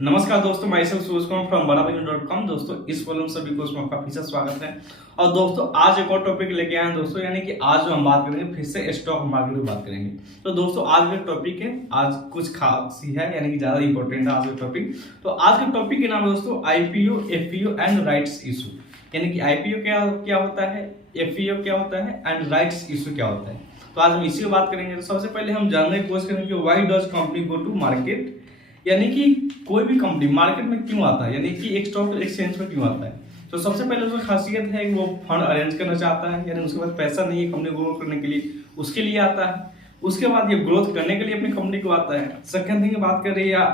नमस्कार दोस्तों, मैं सूरज कुमार फ्रॉम badabainu.com। दोस्तों इस कॉलम सभी को उसमें आपका फिर से स्वागत है। और दोस्तों आज एक और टॉपिक लेके आए हैं दोस्तों, यानी कि आज जो हम बात करेंगे फिर से स्टॉक मार्केट की बात करेंगे। तो दोस्तों आज का टॉपिक है, आज कुछ खास ही है, यानी कि ज्यादा इंपॉर्टेंट है आज का टॉपिक। तो आज के टॉपिक के नाम है दोस्तों IPO, FPO and rights issue. यानी कि आईपीओ क्या होता है, एफपीओ क्या होता है एंड राइट्स इशू क्या होता है। तो आज हम इसी की बात करेंगे। तो सबसे पहले हम जानने की कोशिश करेंगे why does company go to market, यानी कि कोई भी कंपनी मार्केट में क्यों आता है, यानी कि एक स्टॉक एक्सचेंज में क्यों आता है। तो सबसे पहले उसकी खासियत है कि वो फंड अरेंज करना चाहता है, यानी उसके पास पैसा नहीं है कंपनी ग्रो करने के लिए, उसके लिए आता है। उसके बाद ये ग्रोथ करने के लिए अपनी कंपनी को आता है। सेकंड थिंग बात कर रही है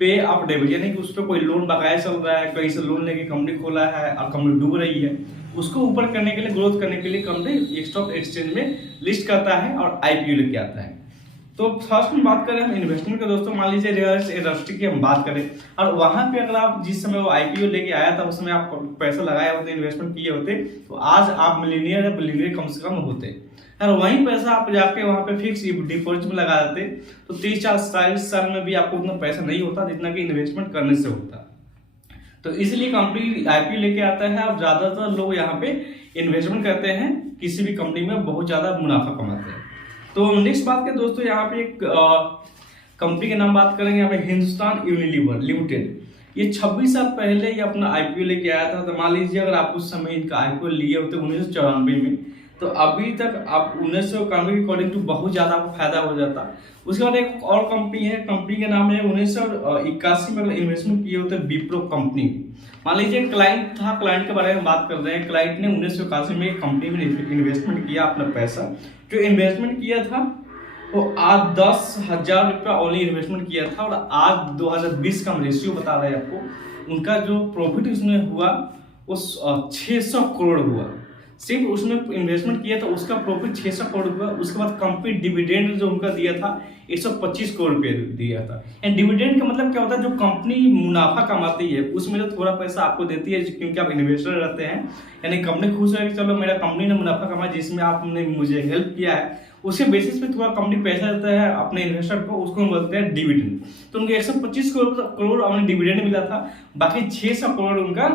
पे अप डेबिट, यानी कि उस पर कोई लोन बकाया चल रहा है, कहीं से लोन लेके कंपनी खोला है और कंपनी डूब रही है, उसको ऊपर करने के लिए, ग्रोथ करने के लिए कंपनी स्टॉक एक्सचेंज में लिस्ट करता है और आईपीओ लेके आता है। तो फर्स्ट में बात करें हम इन्वेस्टमेंट के दोस्तों, मान लीजिए रिलायंस इंडस्ट्री की हम बात करें और वहां पे अगर आप जिस समय वो आईपीओ लेके आया था उस समय आप पैसा लगाए होते, इन्वेस्टमेंट किए होते, तो आज आप मिलीनियर या बिलीनियर कम से कम होते। और वही पैसा आप जाके वहां पे फिक्स डिपॉजिट में लगा देते तो 30-40 साल में भी आपको उतना पैसा नहीं होता जितना कि इन्वेस्टमेंट करने से होता। तो इसलिए कंपनी आईपीओ लेके आता है और ज्यादातर लोग यहाँ पे इन्वेस्टमेंट करते हैं, किसी भी कंपनी में बहुत ज्यादा मुनाफा कमाते हैं। तो नेक्स्ट बात करें दोस्तों, यहाँ पे एक कंपनी के नाम बात करेंगे, यहाँ पे हिंदुस्तान यूनिलीवर लिमिटेड। ये 26 साल पहले ये अपना आईपीओ लेके आया था। तो मान लीजिए अगर आप उस समय इनका आईपीओ लिए होते 1994 में, तो अभी तक आप 1991 के अकॉर्डिंग टू बहुत ज्यादा आपको फायदा हो जाता। उसके बाद एक और कंपनी है, कंपनी के नाम है 1981 में इन्वेस्टमेंट किए होते विप्रो कंपनी। मान लीजिए क्लाइंट था, क्लाइंट के बारे में बात कर रहे हैं। क्लाइंट ने 1981 में एक कंपनी में इन्वेस्टमेंट किया अपना पैसा। जो इन्वेस्टमेंट किया था वो आज 10,000 रुपया ओनली इन्वेस्टमेंट किया था और आज 2020 का हम रेशियो बता रहे हैं आपको। उनका जो प्रॉफिट उसमें हुआ वो 600 करोड़ हुआ। सिर्फ उसने इन्वेस्टमेंट किया था उसका प्रॉफिट 600 करोड़ हुआ। उसके बाद कंपनी डिविडेंड जो उनका दिया था 125 करोड़ रुपये दिया था। एंड डिविडेंड का मतलब क्या होता है, जो कंपनी मुनाफा कमाती है उसमें जो थोड़ा पैसा आपको देती है, क्योंकि आप इन्वेस्टर रहते हैं, यानी कंपनी खुश है कि चलो मेरा कंपनी ने मुनाफा कमाया जिसमें आपने मुझे हेल्प किया है, उसके बेसिस पे थोड़ा कंपनी पैसा देता है अपने इन्वेस्टर को, उसको बोलते हैं डिविडेंड। तो उनको 125 करोड़ अपने डिविडेंड मिला था, बाकी 600 करोड़ उनका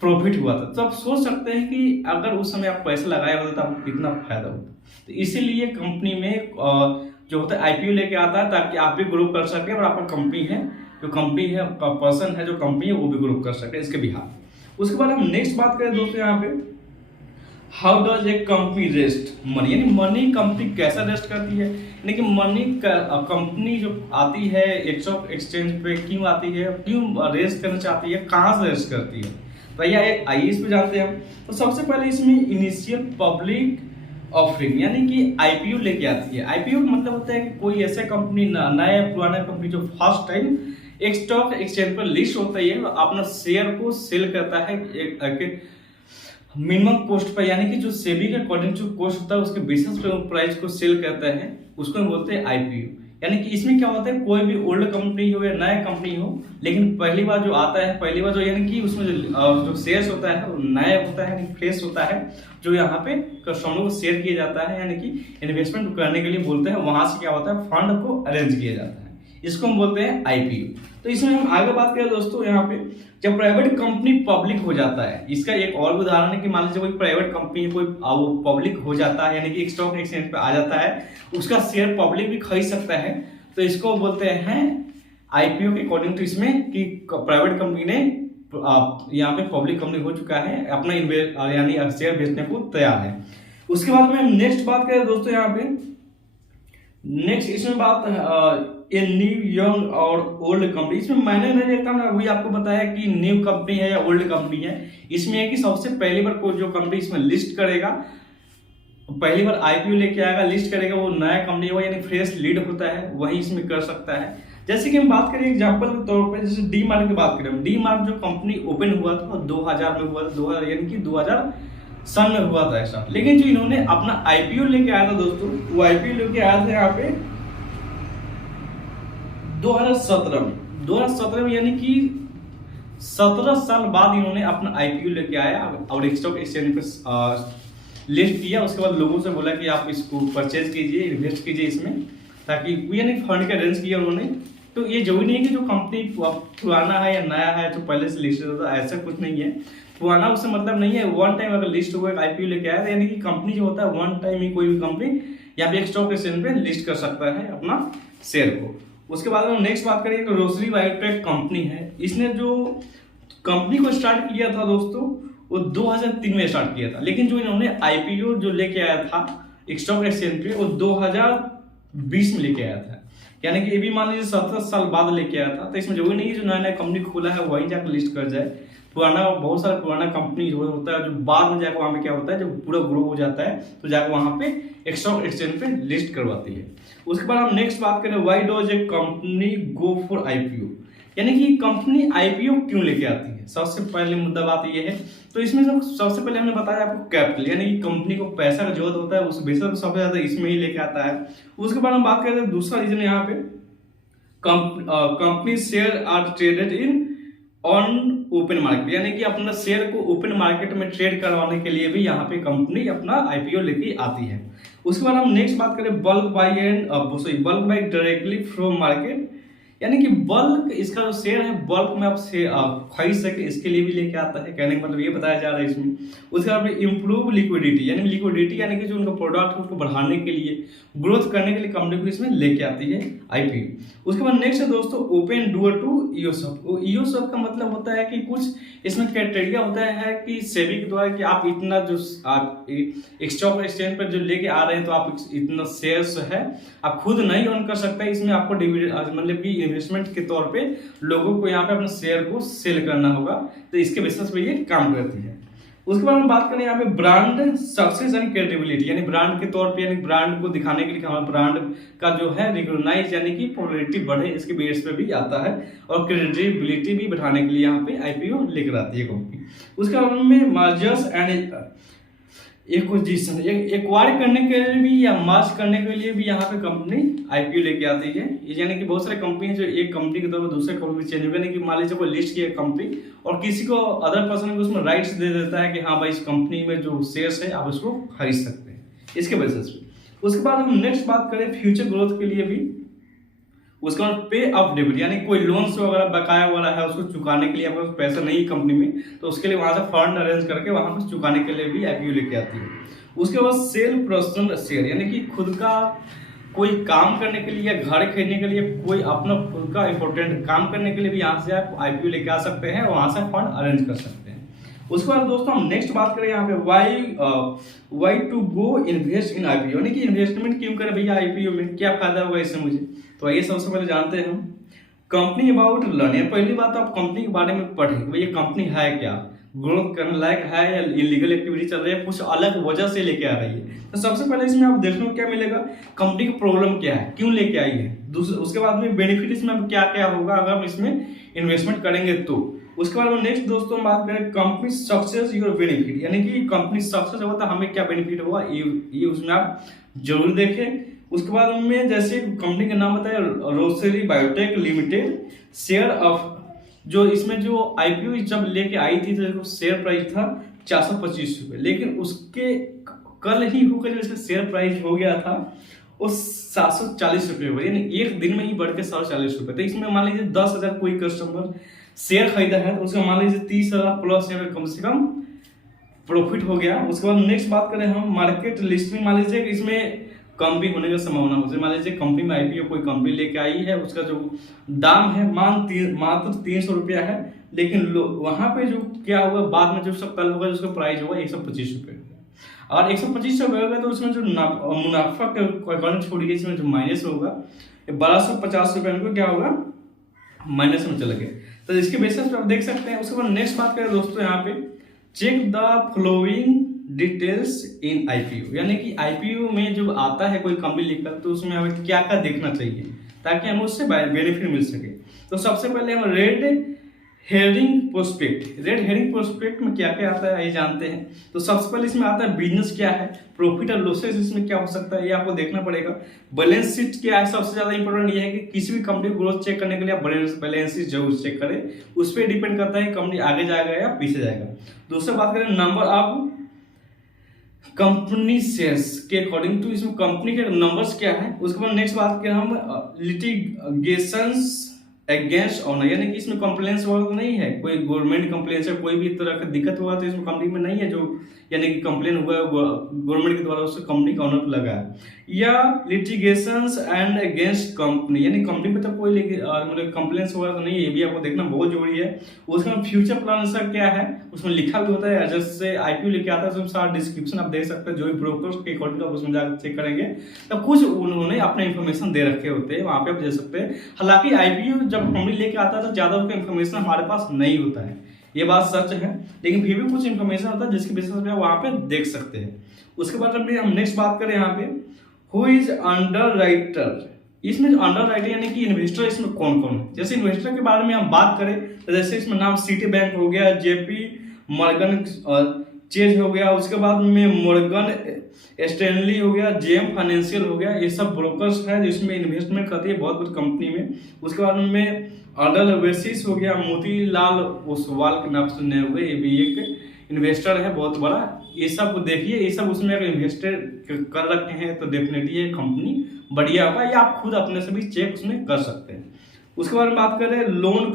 प्रॉफिट हुआ था। तो आप सोच सकते हैं कि अगर उस समय आप पैसा लगाया होता तो आपको कितना फायदा होता। तो इसीलिए कंपनी में जो होता है आईपीओ लेके आता है ताकि आप भी ग्रो कर सके और आपका कंपनी है, जो कंपनी है, पर्सन है, जो कंपनी है वो भी ग्रो कर सके इसके बिहार। उसके बाद हम नेक्स्ट बात करें दोस्तों, यहाँ पे how does a company rest money, यानी मनी कंपनी कैसा रेस्ट करती है, यानी कि मनी कंपनी जो आती है स्टॉक एक्सचेंज पे क्यों आती है, क्यों रेस्ट करना चाहती है, कहाँ से रेस्ट करती है। तो आइए इस पे जानते हैं हम। तो सबसे पहले इसमें इनिशियल पब्लिक ऑफरिंग, यानी कि आईपीओ लेके आती है। आईपीओ मतलब होता है कि कोई ऐसा कंपनी, नया पुराना कंपनी जो फर्स्ट टाइम एक स्टॉक एक्सचेंज पर लिस्ट होता है, अपना शेयर को सेल करता है एक मिनिमम कॉस्ट पर, यानी कि जो सेबी के अकॉर्डिंग जो कॉस्ट होता है उसके बेसिस पे प्राइस को सेल करता है, उसको हम बोलते हैं आईपीओ। यानी कि इसमें क्या होता है, कोई भी ओल्ड कंपनी हो या नया कंपनी हो, लेकिन पहली बार जो आता है, पहली बार जो, यानी कि उसमें जो शेयर्स होता है वो नया होता है, यानी फ्रेश होता है, जो यहाँ पे कस्टमर को शेयर किया जाता है, यानी कि इन्वेस्टमेंट करने के लिए बोलते हैं। वहां से क्या होता है, फंड को अरेंज किया जाता है, इसको हम बोलते हैं आईपीओ। तो इसमें हम आगे बात करें दोस्तों, यहाँ पे जब प्राइवेट कंपनी पब्लिक हो जाता है, इसका एक और उदाहरण है कि मान लीजिए कोई प्राइवेट कंपनी कोई वो पब्लिक हो जाता है, यानी कि स्टॉक एक्सचेंज पे आ जाता है, उसका शेयर पब्लिक भी खरीद सकता है, तो इसको बोलते हैं आईपीओ के अकॉर्डिंग टू इसमें कि प्राइवेट कंपनी ने यहाँ पे पब्लिक कंपनी हो चुका है, अपना यानी शेयर बेचने को तैयार है। उसके बाद में हम नेक्स्ट बात करें दोस्तों, यहाँ पे नेक्स्ट इसमें बात ये न्यू यंग और ओल्ड कंपनी। इसमें मैंने नहीं देखता, मैं अभी आपको बताया कि न्यू कंपनी है या ओल्ड कंपनी है। इसमें है कि सबसे पहली बार कोई जो कंपनी इसमें लिस्ट करेगा, पहली बार आईपीओ लेके आएगा, लिस्ट करेगा, वो नया कंपनी होगा, यानी फ्रेश लीड होता है, वही इसमें कर सकता है। जैसे कि हम बात करें एग्जांपल के तौर पे, जैसे डी मार्ट की बात करें, डी मार्ट जो कंपनी ओपन हुआ था 2000 में हुआ था, 2000 यानी कि 2000 सन में हुआ था ऐसा। लेकिन जो इन्होंने अपना आईपीओ लेके आया था दोस्तों, वो आईपीओ लेके आया था यहाँ पे 2017 में, यानी कि 17 साल बाद इन्होंने अपना आईपीओ लेके आया और स्टॉक एक्सचेंज पे लिस्ट किया। उसके बाद लोगों से बोला कि आप इसको परचेज कीजिए, इन्वेस्ट कीजिए इसमें, ताकि यानी फंड का अरेंज किया उन्होंने तो ये जरूरी नहीं है कि जो कंपनी पुराना है या नया है तो पहले से लिस्टेड होता है, ऐसा कुछ नहीं है। पुराना उससे मतलब नहीं है, वन टाइम अगर लिस्ट हुआ आईपीओ लेके आया, यानी कि कंपनी जो होता है वन टाइम ही कोई भी कंपनी यहाँ पे एक स्टॉक एक्सचेंज पे लिस्ट कर सकता है अपना शेयर को। उसके बाद हम नेक्स्ट बात करेंगे तो रोसरी बायोटेक कंपनी है। इसने जो कंपनी को स्टार्ट किया था दोस्तों वो 2003 में स्टार्ट किया था, लेकिन जो इन्होंने आईपीओ जो लेके आया था स्टॉक एक्सचेंज पे वो 2020 में लेके आया था, यानी कि ये भी मान लीजिए 17 साल बाद लेके आया था। तो इसमें जरूरी नहीं है जो नया नया कंपनी खोला है वहीं जाकर लिस्ट कर जाए। पुराना बहुत सारा पुराना कंपनी जो होता है जो बाद में जाकर वहां पे क्या होता है जब पूरा ग्रो हो जाता है तो जाकर वहां पे स्टॉक एक्सचेंज पे लिस्ट करवाती है। उसके बाद हम नेक्स्ट बात करें why does a company go for IPO, यानी कि कंपनी आईपीओ क्यों लेके आती है। सबसे पहले मुद्दा बात ये है, तो इसमें सबसे पहले हमने बताया आपको कैपिटल, यानी कि कंपनी को पैसा का जरूरत होता है, उस बेसिस पर सबसे ज्यादा इसमें ही लेके आता है। उसके बाद हम बात करते हैं दूसरा रीजन यहाँ पे company share are traded in on open market, यानी कि अपना शेयर को ओपन मार्केट में ट्रेड करवाने के लिए भी यहाँ पे कंपनी अपना आईपीओ लेके आती है। उसके बाद हम नेक्स्ट बात करें bulk by directly from market, यानी कि बल्क इसका जो शेयर है बल्क में आप खरीद सके इसके लिए भी लेके आता है, कहने का मतलब ये बताया जा रहा है इसमें। उसके बाद इम्प्रूव लिक्विडिटी, यानी कि जो उनका प्रोडक्ट है उसको बढ़ाने के लिए ग्रोथ करने के लिए कंपनी को इसमें लेके आती है आईपीओ। उसके बाद नेक्स्ट है दोस्तों ओपन डोर टू ईओसएफ। ईओसएफ का मतलब होता है कि कुछ इसमें क्राइटेरिया होता है कि सेबी के द्वारा कि आप इतना जो आप स्टॉक एक्सचेंज पर जो लेके आ रहे हैं तो आप इतना शेयर्स है आप खुद नहीं अर्न कर सकते, इसमें आपको डिविडेंड मतलब कि इन्वेस्टमेंट के तौर पे लोगों को यहाँ पे अपने शेयर को सेल करना होगा, तो इसके बेसिस पे ये काम करती है। उसके बाद हम बात करें यहाँ पे ब्रांड सक्सेस एंड क्रेडिबिलिटी, यानी ब्रांड के तौर पे, यानी ब्रांड को दिखाने के लिए हमारे ब्रांड का जो है रिकॉग्नाइज यानी कि पॉपुलैरिटी बढ़े इसके बेस पे भी आता है, और क्रेडिबिलिटी भी बढ़ाने के लिए यहाँ पे आईपीओ लेकर आती है कंपनी। उसके बाद में मर्जर्स एंड एक्विजिशन एक्वायर करने के लिए भी या मर्ज करने के लिए भी यहाँ पे कंपनी आईपीओ लेके आती है। यानी कि बहुत सारे कंपनी है जो एक कंपनी के तौर पर दूसरे कंपनी में चेंज हो गया, कि मान लीजिए कोई लिस्ट किया कंपनी और किसी को अदर पर्सन को उसमें राइट्स दे देता है कि हाँ भाई इस कंपनी में जो शेयर्स है आप उसको खरीद सकते हैं इसके बेसिस पे। उसके बाद हम नेक्स्ट बात करें फ्यूचर ग्रोथ के लिए भी, उसके बाद पे ऑफ डेबिट, यानी कोई लोन से वगैरह बकाया वगैरह है उसको चुकाने के लिए आपके पास पैसा नहीं है कंपनी में तो उसके लिए वहां से फंड अरेंज करके वहां पर चुकाने के लिए भी आईपीओ लेके आती है। उसके बाद सेल पर्सनल शेयर, यानी कि खुद का कोई काम करने के लिए या घर खरीदने के लिए कोई अपना खुद का इंपॉर्टेंट काम करने के लिए भी यहाँ से आप आईपीओ लेके आ सकते हैं और वहां से फंड अरेंज कर सकते हैं। उसके बाद दोस्तों हम नेक्स्ट बात करें यहाँ पे why to go invest in IPO, यानी कि इन्वेस्टमेंट क्यों करें भैया आईपीओ में, क्या फायदा होगा इससे मुझे। तो ये सबसे पहले जानते हैं हम कंपनी अबाउट लर्निंग। पहली बात आप कंपनी के बारे में पढ़े भाई ये कंपनी है क्या, ग्रोथ करने लायक है या इलीगल एक्टिविटी चल रही है, कुछ अलग वजह से लेके आ रही है। तो सबसे पहले इसमें आप देखने को क्या मिलेगा, कंपनी की प्रॉब्लम क्या है, क्यों लेके आई है। उसके बाद में बेनिफिट इसमें क्या क्या होगा अगर हम इसमें इन्वेस्टमेंट करेंगे तो। उसके बाद में नेक्स्ट दोस्तों हम बात करें कंपनी सक्सेस योर बेनिफिट, यानी कि कंपनी सक्सेस होगा तो हमें क्या बेनिफिट होगा ये उसमें आप जरूर देखें। उसके बाद में जैसे कंपनी का नाम बताया Rossari biotech limited, share of जो इसमें जो आईपीओ जब लेके आई थी तो शेयर प्राइस था 425 रुपए, लेकिन उसके कल ही होकर जो इसका शेयर प्राइस हो गया था वो 740 रुपए हुआ, यानी एक दिन में ही बढ़ के 740 रुपए। तो इसमें मान लीजिए 10,000 कोई कस्टमर शेयर खरीदा है तो उसका मान लीजिए 30,000 प्लस या कम से कम प्रॉफिट हो गया। उसके बाद नेक्स्ट बात करें हम मार्केट लिस्टिंग, मान लीजिए इसमें कम भी होने का संभावना हो, मान लीजिए कंपनी में आईपीओ कोई कंपनी लेके आई है उसका जो दाम है मात्र 300 रुपया है, लेकिन वहां पे जो क्या हुआ बाद में जो सब कल होगा उसका प्राइस होगा 125 रुपये, और 125 रुपये होगा तो उसमें जो मुनाफा के अकॉर्डिंग छोड़ी गई इसमें जो माइनस होगा 1250 रुपये को क्या होगा माइनस में चला गया। तो इसके बेसिस पे आप देख सकते हैं। उसके बाद नेक्स्ट बात करें दोस्तों यहाँ पे check the following details in IPO, यानी कि आईपीओ में जब आता है कोई कंपनी लिखकर तो उसमें हमें क्या क्या देखना चाहिए ताकि हमें उससे बेनिफिट मिल सके। तो सबसे पहले हम रेड हेरिंग प्रोस्पेक्ट में क्या क्या आता है ये जानते हैं। तो सबसे पहले इसमें आता है बिजनेस क्या है, प्रॉफिट और लॉसेस इसमें क्या हो सकता है ये आपको देखना पड़ेगा। बैलेंस शीट क्या है, सबसे ज्यादा इंपॉर्टेंट ये है कि किसी भी कंपनी को ग्रोथ चेक करने के लिए आप बैलेंस शीट जरूर चेक करें, उस पर डिपेंड करता है कंपनी आगे जाएगा या पीछे जाएगा। दूसरा बात करें नंबर ऑफ कंपनी शेयर्स के अकॉर्डिंग टू इसमें कंपनी के नंबर्स क्या है। उसके बाद नेक्स्ट बात करें हम लिटिगेशंस अगेंस्ट ऑनर, यानी कि इसमें कंप्लेंट्स वगैरह तो नहीं है, कोई गवर्नमेंट कंप्लेंट है, कोई भी तरह का दिक्कत हुआ तो इसमें कंपनी में नहीं है, जो यानी कि कंप्लेन हुआ है गवर्नमेंट के द्वारा उससे कंपनी का ऑनर लगा है। या लिटिगेशंस एंड अगेंस्ट कंपनी, यानी कंपनी पे तो कोई मतलब कंप्लेंट्स वगैरह तो नहीं है, ये भी आपको देखना बहुत जरूरी है। उसका फ्यूचर प्लान ऐसा क्या है उसमें लिखा भी होता है, जैसे आईपीओ लेके आता है उसमें सारा डिस्क्रिप्शन आप देख सकते हैं, जो भी ब्रोकर्स के अकॉर्डिंग आप उसमें जाकर चेक करेंगे तो कुछ उन्होंने अपने इन्फॉर्मेशन दे रखे होते हैं, वहां पे आप दे सकते हैं। हालांकि आईपीओ जब कंपनी लेके आता है तो ज्यादा उसका इन्फॉर्मेशन हमारे पास नहीं होता है, ये बात सच है, लेकिन फिर भी कुछ इन्फॉर्मेशन होता है जिसके बेसिस पे वहां पे देख सकते हैं। उसके बाद हम नेक्स्ट बात करें यहाँ पे हु इज अंडर राइटर। इसमें जो अंडर राइटर यानी कि इन्वेस्टर इसमें कौन कौन है। जैसे इन्वेस्टर के बारे में हम बात करें तो जैसे इसमें नाम सिटी बैंक हो गया, जेपी मॉर्गन चेज हो गया, उसके बाद में मॉर्गन स्टैनली हो गया, जेम फाइनेंशियल हो गया, ये सब ब्रोकर्स है जिसमें इन्वेस्टमेंट करती है बहुत बहुत कंपनी में। उसके बाद में अडल वेसिस हो गया, मोतीलाल ओसवाल के नाम सुने हुए, ये भी एक इन्वेस्टर है बहुत बड़ा। ये सब देखिए, ये सब उसमें अगर इन्वेस्टर कर रखे हैं तो डेफिनेटली ये कंपनी बढ़िया होगा, या आप खुद अपने से भी चेक उसमें कर सकते हैं। उसके बारे में बात करें लोन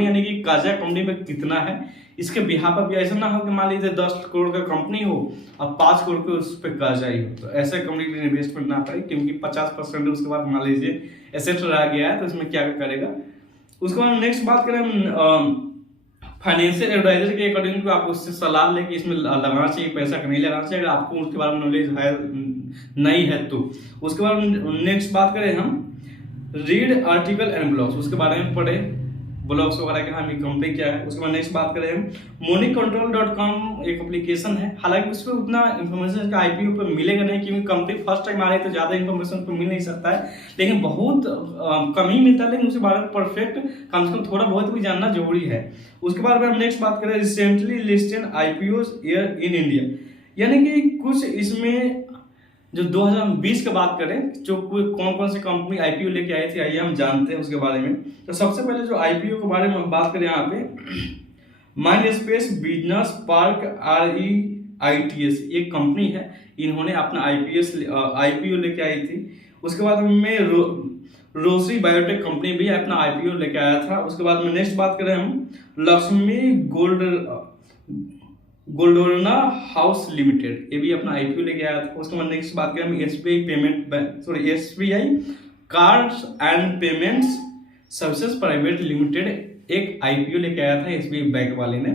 यानी कि कर्जा कंपनी में कितना है, इसके बिहार पर भी ऐसा ना हो कि मान लीजिए 10 करोड़ का कंपनी हो और 5 करोड़ के उस पर कर्जा ही हो, तो ऐसे कंपनी के लिए इन्वेस्टमेंट ना करें, क्योंकि 50% उसके बाद मान लीजिए एसेट रह गया है तो इसमें क्या करेगा। उसके बाद नेक्स्ट बात करें हम फाइनेंशियल एडवाइजर के अकॉर्डिंग तो आप उससे सलाह लेके इसमें लगाना चाहिए पैसा कि नहीं लगाना चाहिए, अगर आपको उसके बारे में नॉलेज है नहीं है तो। उसके बाद नेक्स्ट बात करें हम रीड आर्टिकल एंड ब्लॉग्स, उसके बारे में पढ़े ब्लॉग्स वगैरह के, हाँ कंपनी क्या है। उसके बाद नेक्स्ट बात करें हम moneycontrol.com एक एप्लीकेशन है, हालांकि उस पर उतना इन्फॉर्मेशन आईपीओ पे मिलेगा नहीं, क्योंकि कंपनी फर्स्ट टाइम आ रही है तो ज्यादा इन्फॉर्मेशन तो मिल नहीं सकता है, लेकिन बहुत कम ही मिलता है, लेकिन उसके बारे में परफेक्ट कम से कम थोड़ा बहुत भी जानना जरूरी है। उसके बाद में हम नेक्स्ट बात करें recently listed IPO in India, यानी कि कुछ इसमें जो 2020 की बात करें जो कौन कौन सी कंपनी आईपीओ लेके आई थी, आइए हम जानते हैं उसके बारे में। तो सबसे पहले जो आईपीओ के बारे में हम बात करें यहाँ पे mind space business park REITs एक कंपनी है, इन्होंने अपना आईपीओ लेके आई थी। उसके बाद में रोसरी बायोटेक कंपनी भी अपना आईपीओ लेके आया था। उसके बाद में नेक्स्ट बात करें हम लक्ष्मी गोल्डोरना हाउस लिमिटेड, ये भी अपना आईपीओ लेके आया था। उसके बाद नेक्स्ट बात करें हम SBI cards and payments services private limited एक आईपीओ लेके आया था SBI बैंक वाले ने,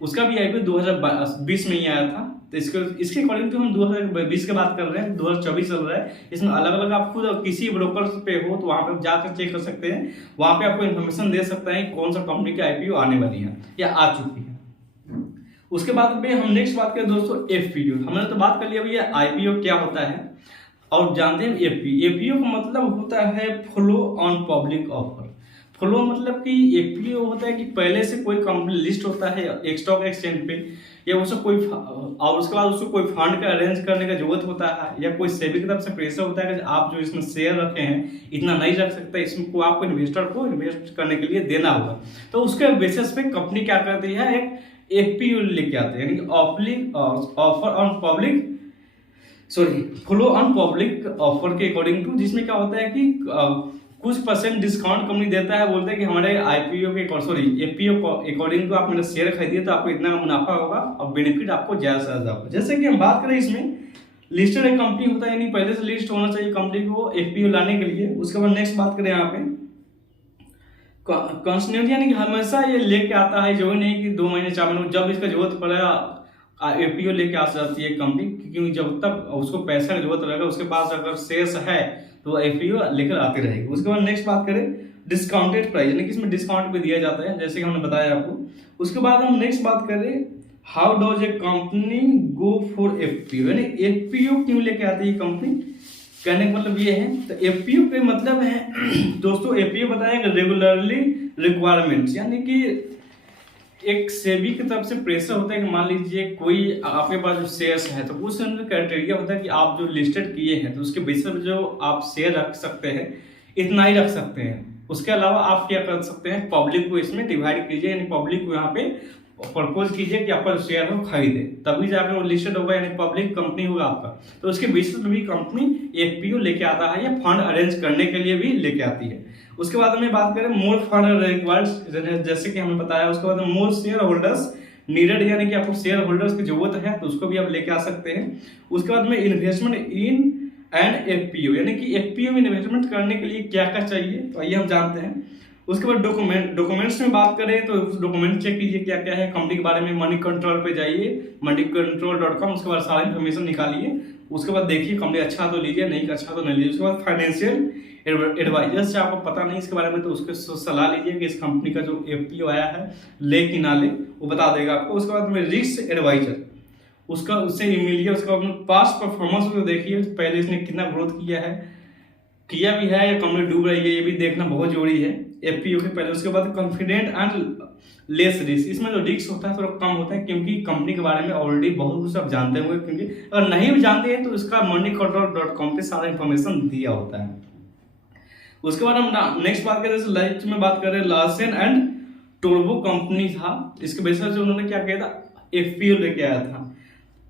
उसका भी आईपीओ 2020 में ही आया था। तो इसके अकॉर्डिंग तो हम 2020 की बात कर रहे हैं, 2024 चल रहा है, इसमें अलग अलग आप खुद किसी ब्रोकर पे हो तो वहां पे जाकर चेक कर सकते हैं, वहां पे आपको इन्फॉर्मेशन दे सकता है कौन सा कंपनी की आईपीओ आने वाली है या आ चुकी है। उसके बाद में हम नेक्स्ट बात करें दोस्तों एफपीओ, हमने तो बात कर लिया भैया आईपीओ क्या होता है, और जानते हैं एफपीओ का मतलब होता है flow on public offer. Flow मतलब कि एफपीओ होता है कि पहले से कोई कंपनी लिस्ट होता है एक स्टॉक एक्सचेंज पे, या उसको कोई और उसके बाद उसको कोई फंड का अरेंज करने का जरूरत होता है, या कोई सेबी की तरफ से प्रेशर होता है कि आप जो इसमें शेयर रखे हैं इतना नहीं रख सकते, इसमें को आपको इन्वेस्टर को इन्वेस्ट करने के लिए देना होगा। तो उसके बेसिस पे कंपनी क्या करती है, एक एफपीओ लेके आते हैं, यानी offer on public flow on public offer के अकॉर्डिंग टू, जिसमें क्या होता है कि कुछ परसेंट डिस्काउंट कंपनी देता है, बोलते हैं कि हमारे आईपीओ के एफपीओ अकॉर्डिंग टू आप मेरा शेयर खरीदिए तो आपको इतना मुनाफा होगा और बेनिफिट आपको ज्यादा से ज्यादा होगा। जैसे कि हम बात करें इसमें लिस्टेड एक कंपनी होता है, यानी पहले से लिस्ट होना चाहिए कंपनी को एफपीओ लाने के लिए। उसके बाद नेक्स्ट बात करें यहाँ पे कंटिन्यूटी, यानी कि हमेशा ये लेके आता है, जो नहीं कि 2 महीने 4 महीने जब इसका जरूरत पड़ेगा एफपीओ लेके आ जाती है कंपनी, क्योंकि जब तक उसको पैसा की जरूरत रहेगा उसके पास अगर शेयर्स है तो एफपीओ लेकर आती रहेगी। उसके बाद नेक्स्ट बात करें डिस्काउंटेड प्राइस, यानी कि इसमें डिस्काउंट भी दिया जाता है जैसे कि हमने बताया आपको। उसके बाद हम नेक्स्ट बात करें how does a company go for FPO, यानी एफपीओ क्यों लेके आती है कंपनी, कहने का मतलब ये है। तो एफपीओ के मतलब है दोस्तों, एफपीओ बताया रेगुलरली रिक्वायरमेंट्स, यानी कि एक सेबी की तरफ से प्रेशर होता है कि मान लीजिए कोई आपके पास जो शेयर्स है तो उस अंदर क्राइटेरिया होता है कि आप जो लिस्टेड किए हैं तो उसके बेसिस पर जो आप शेयर रख सकते हैं इतना ही रख सकते हैं। उसके अलावा आप क्या कर सकते हैं, पब्लिक को इसमें डिवाइड कीजिए, यानी पब्लिक को यहाँ पे प्रपोज कीजिए कि आपका शेयर को खरीदे, तभी जाकर वो लिस्टेड होगा, यानी पब्लिक कंपनी होगा आपका। तो उसके बेसिस पे भी कंपनी एफपीओ लेके आता है या फंड अरेंज करने के लिए भी लेके आती है। उसके बाद में बात करें मोर फंड रिक्वायर्ड, जैसे कि हमें बताया। उसके बाद मोर शेयर होल्डर्स नीडेड, यानी कि आपको शेयर होल्डर्स की जरूरत है तो उसको भी आप लेके आ सकते हैं। उसके बाद में इन्वेस्टमेंट इन एंड एफपीओ, यानी कि एफपीओ में इन्वेस्टमेंट करने के लिए क्या क्या चाहिए, तो आइए हम जानते हैं। उसके बाद डॉक्यूमेंट्स में बात करें तो डॉक्यूमेंट चेक कीजिए क्या क्या है कंपनी के बारे में। मनी कंट्रोल पे जाइए, moneycontrol.com, उसके बाद सारा इन्फॉर्मेशन निकालिए। उसके बाद देखिए कंपनी अच्छा तो लीजिए, नहीं अच्छा तो नहीं लीजिए। उसके बाद फाइनेंशियल एडवाइजर से आपको पता नहीं इसके बारे में तो उसके सलाह लीजिए कि इस कंपनी का जो एफपीओ आया है ले कि ना ले, वो बता देगा आपको। उसके बाद में रिस्क एडवाइजर, उसका उससे मिलिए। उसके बाद पास्ट परफॉर्मेंस को देखिए, पहले इसने कितना ग्रोथ किया भी है या कंपनी डूब रही है, ये भी देखना बहुत जरूरी है एफपीओ के पहले। उसके बाद कॉन्फिडेंट एंड लेस रिस्क, इसमें जो रिस्क होता है थोड़ा कम होता है क्योंकि कंपनी के बारे में ऑलरेडी बहुत कुछ आप जानते होंगे, क्योंकि अगर नहीं भी जानते हैं तो इसका moneycontrol.com पे सारा इन्फॉर्मेशन दिया होता है। उसके बाद हम नेक्स्ट बात करें, लाइफ में बात करें, लार्सन एंड टोरबो कंपनी था, इसके बेसिस पे उन्होंने क्या किया था, एफपीओ लेके आया था।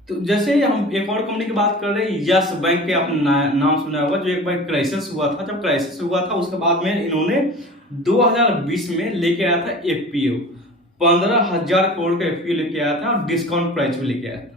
तो जैसे हम एक और कंपनी की बात कर रहे हैं, यस बैंक के आपने नाम सुना होगा, जो एक बार क्राइसिस हुआ था। जब क्राइसिस हुआ था उसके बाद में इन्होंने 2020 में लेके आया था एफपीओ, 15,000 करोड़ का एफपीओ लेके आया था और डिस्काउंट प्राइस में लेके आया था।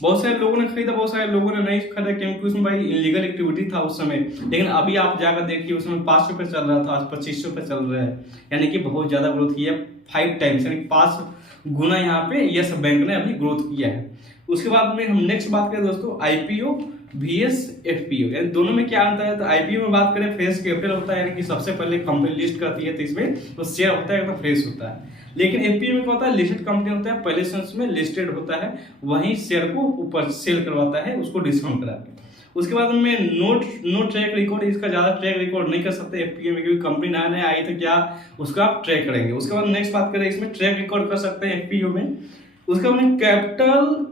बहुत सारे लोगों ने खरीदा, बहुत सारे लोगों ने नहीं खरीदा क्योंकि उसमें भाई इलीगल एक्टिविटी था उस समय। लेकिन अभी आप जाकर देखिए उसमें 5 रुपये चल रहा था, आज 25 रुपये चल रहा है, यानी कि बहुत ज्यादा ग्रोथ किया है, 5 टाइम्स, यानी 5 गुना यहाँ पे यस बैंक ने अभी ग्रोथ किया है। उसके बाद में हम नेक्स्ट बात करें दोस्तों, आईपीओ VS एफपीओ, यानी दोनों में क्या अंतर है। तो आईपीओ में बात करें फ्रेश कैपिटल होता है, यानी कि सबसे पहले कंपनी लिस्ट करती है तो इसमें तो शेयर होता है तो फ्रेश होता है। लेकिन एफपीओ में क्या होता है, लिस्टेड कंपनी होता है, पहले से उसमें लिस्टेड होता है, वहीं शेयर को ऊपर सेल करवाता है उसको डिस्काउंट करा के। उसके बाद में नो ट्रैक रिकॉर्ड, इसका ज्यादा ट्रैक रिकॉर्ड नहीं कर सकते एफपीओ में, क्योंकि कंपनी नया नया आई तो क्या उसका आप ट्रैक करेंगे। उसके बाद नेक्स्ट बात करें, इसमें ट्रैक रिकॉर्ड कर सकते हैं एफपीओ में। उसके बाद कैपिटल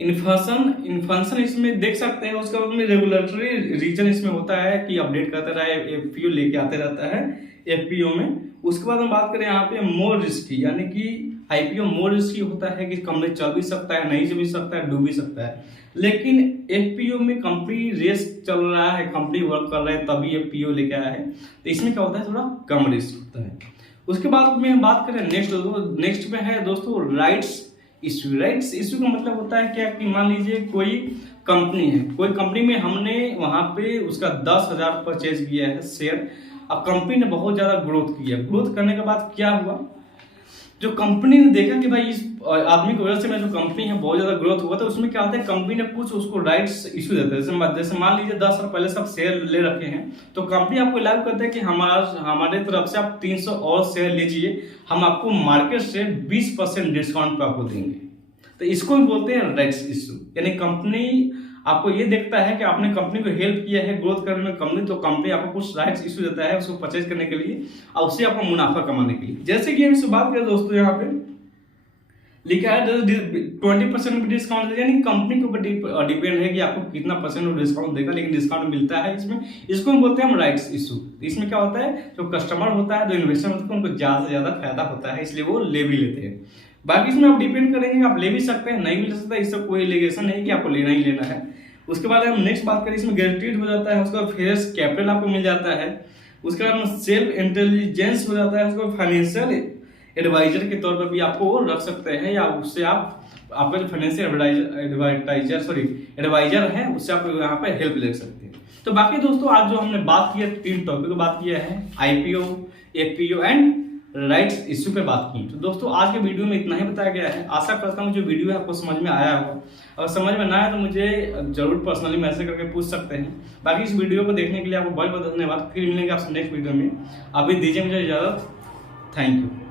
इन्फॉर्मेशन इसमें देख सकते हैं। उसके बाद में रेगुलेटरी रीजन इसमें होता है कि अपडेट करते रहे, एफपीओ लेके आते रहता है एफपीओ में। उसके बाद हम बात करें यहाँ पे मोर रिस्की, यानी कि आईपीओ मोर रिस्की होता है कि कंपनी चल भी सकता है, नहीं चल भी सकता है, डूब भी सकता है। लेकिन एफपीओ में कंपनी रेस चल रहा है, कंपनी वर्क कर रहा है, तभी एफपीओ लेके आया है, तो इसमें क्या होता है, थोड़ा कम रिस्क होता है। उसके बाद में हम बात करें नेक्स्ट में है दोस्तों राइट्स इश्यू। राइट्स इश्यू का मतलब होता है क्या कि मान लीजिए कोई कंपनी है, कोई कंपनी में हमने वहां पे उसका 10,000 परचेज किया है शेयर। अब कंपनी ने बहुत ज्यादा ग्रोथ किया, ग्रोथ करने के बाद क्या हुआ, जो कंपनी ने देखा कि भाई इस आदमी की वजह से मैं जो कंपनी है बहुत ज्यादा ग्रोथ हुआ, तो उसमें क्या होता है कंपनी ने कुछ उसको राइट्स इश्यू देते हैं। जैसे मान लीजिए 10 साल पहले सब शेयर ले रखे हैं, तो कंपनी आपको लागू करता है कि हमारे तरफ से आप 300 और शेयर लीजिए, हम आपको मार्केट से 20% डिस्काउंट पे आपको देंगे। तो इसको भी बोलते हैं राइट्स इश्यू, यानी कंपनी आपको ये देखता है कि आपने कंपनी को हेल्प किया है ग्रोथ करने में कंपनी, तो कंपनी आपको कुछ राइट्स इशू देता है उसको परचेज करने के लिए और उससे आपको मुनाफा कमाने के लिए। जैसे कि हम इससे बात करें दोस्तों, यहाँ पे लिखा है 20% डिस्काउंट, यानी कंपनी के ऊपर डिपेंड है कि आपको कितना परसेंट डिस्काउंट देगा, लेकिन डिस्काउंट मिलता है इसमें। इसको हम बोलते हैं हम राइट्स इशू। इसमें क्या होता है, जो कस्टमर होता है, जो इन्वेस्टर होता है, उनको ज्यादा से ज्यादा फायदा होता है, इसलिए वो ले भी लेते हैं। बाकी इसमें आप डिपेंड करेंगे, आप ले भी सकते हैं, नहीं भी ले सकते, इससे कोई एलिगेशन नहीं कि आपको लेना ही लेना है। उसके बाद हम नेक्स्ट बात करें, इसमें गारंटीड हो जाता है, उसका फेयरस कैपिटल आपको मिल जाता है। उसके बाद सेल्फ इंटेलिजेंस हो जाता है, उसको फाइनेंशियल एडवाइजर के तौर पर भी आपको रख सकते हैं, या उससे आप आपका जो फाइनेंशियल एडवाइजर है उससे आप यहाँ पे हेल्प ले सकते हैं। तो बाकी दोस्तों आज जो हमने बात किया, 3 टॉपिक बात किया है, IPO, FPO and rights issue पे बात की। तो दोस्तों आज के वीडियो में इतना ही बताया गया है। आशा करता हूँ जो वीडियो है आपको समझ में आया होगा। अगर समझ में ना आया तो मुझे जरूर पर्सनली मैसेज करके पूछ सकते हैं। बाकी इस वीडियो को देखने के लिए आपको बहुत बहुत धन्यवाद। फिर मिलेंगे आपसे नेक्स्ट वीडियो में। अभी दीजिए मुझे इजाजत। Thank you.